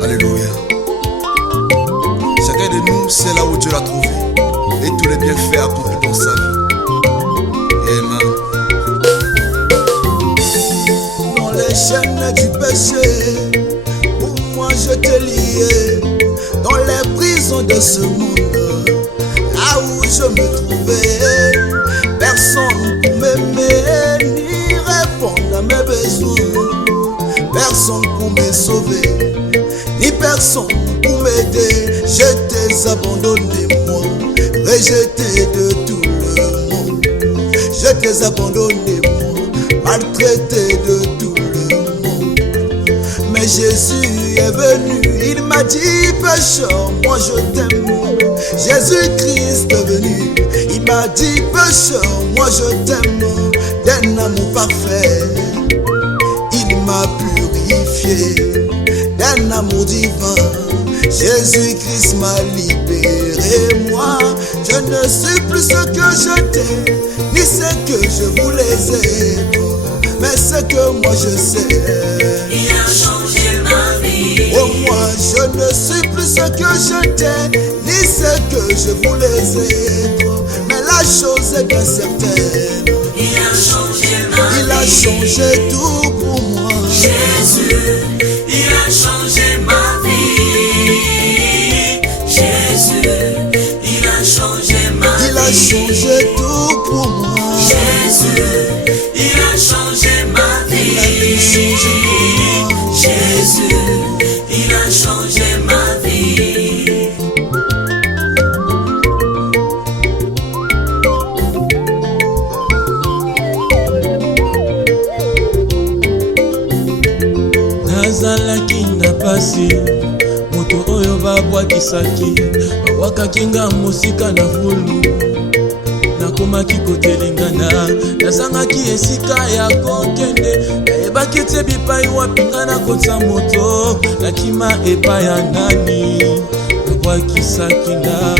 Alléluia. Chacun de nous, c'est là où Dieu l'a trouvé. Et tous les bienfaits accomplis dans sa vie. Amen. Dans les chaînes du péché, pour moi je t'ai lié. Dans les prisons de ce monde, là où je me trouvais, personne pour m'aimer, ni répondre à mes besoins. Personne pour me sauver, ni personne pour m'aider. Je t'ai abandonné, moi, rejeté de tout le monde. Je t'ai abandonné, moi, maltraité de tout le monde. Mais Jésus est venu, il m'a dit pécheur, moi je t'aime. Jésus-Christ est venu, il m'a dit pécheur, moi je t'aime. D'un amour parfait, il m'a purifié. D'un amour divin, Jésus-Christ m'a libéré. Moi, je ne suis plus ce que j'étais, ni ce que je voulais être, mais ce que moi je sais. Il a changé ma vie. Oh, moi, je ne suis plus ce que j'étais, ni ce que je voulais être, mais la chose est bien certaine. Il a changé ma vie. Il a changé tout pour moi. Jésus, il a changé ma vie. Jésus, il a changé ma vie. Il a changé tout pour moi. Jésus, il a changé ma vie. Il a tout changé pour moi. Jésus, il a changé ma vie. Nazalaki na pasi, moto oyo babwakisaki, babwakaki nga mosika na fulu. Nakomaki kotelengana, nazangaki esika ya kokende, nayebaki ete bipai wapi nga nakota moto, nakima epai ya nani, babwakisaki nga.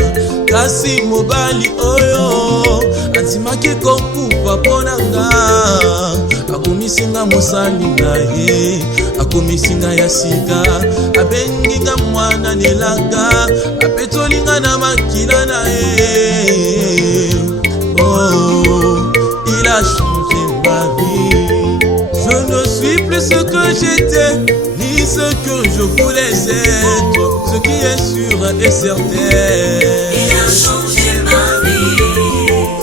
Kasi mobali oyo andimaki kokufa mpona nga, akomisi nga mosali na ye, akomisi nga ya sika, abengi nga mwana nelanga, apetoli nga na makila na ye. Oh, il a changé ma vie. Je ne suis plus ce que j'étais, ni ce que je voulais être, ce qui est sûr et certain. Il a changé ma vie.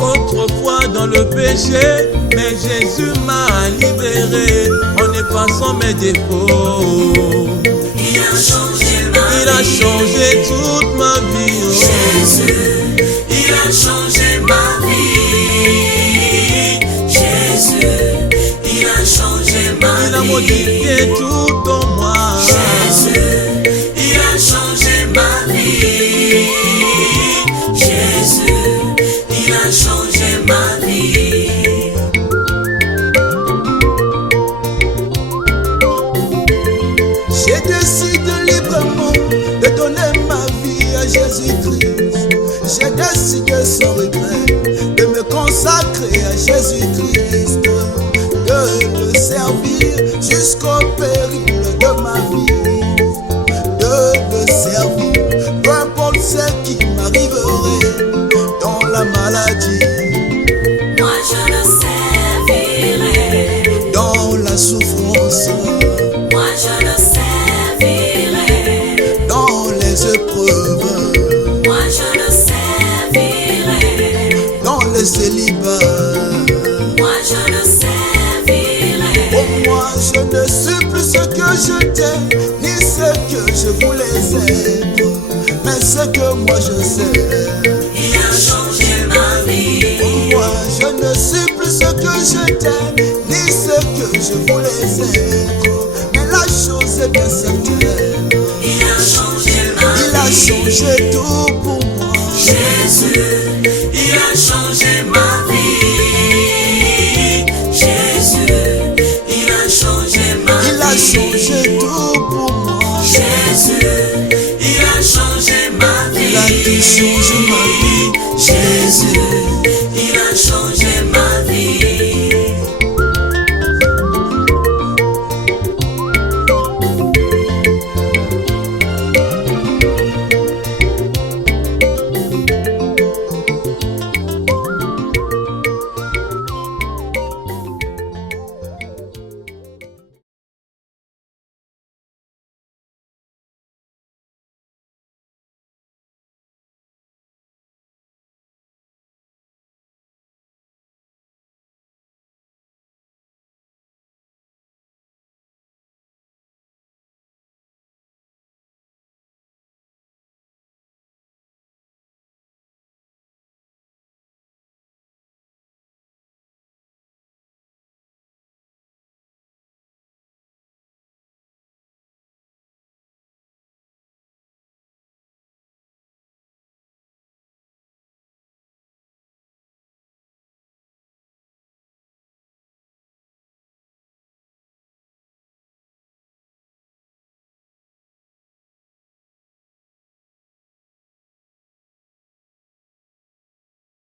Autrefois dans le péché, mais Jésus m'a libéré en effaçant mes défauts. Il a changé ma vie. Il a changé toute ma vie. Oh. Jésus, il a changé ma vie. Jésus, il a changé ma vie. Il a modifié tout en moi. Jésus, il a changé ma vie. Jésus, il a changé ma vie. J'ai décidé librement de donner ma vie à Jésus-Christ. J'ai décidé sans regret de me consacrer à Jésus-Christ, de le servir jusqu'au péril de ma vie, de le servir, peu importe ce qui m'arriverait dans la maladie, Moi je le servirai. dans la souffrance, Moi je le servirai. dans les épreuves, Moi je le servirai. dans le célibat. Moi je le servirai. Oh, moi je ne suis plus ce que j'étais, ni ce que je voulais être, mais ce que moi je sais. Il a changé ma vie. Oh, moi je ne suis plus ce que j'étais, ni ce que je voulais être, mais la chose est bien certaine. Il a changé ma vie. Il a changé tout pour moi. Jésus, il a changé ma vie. Jésus, il a changé ma vie. Il a changé tout pour moi. Jésus, il a changé ma vie. Il a tout changé ma vie. Jésus, il a changé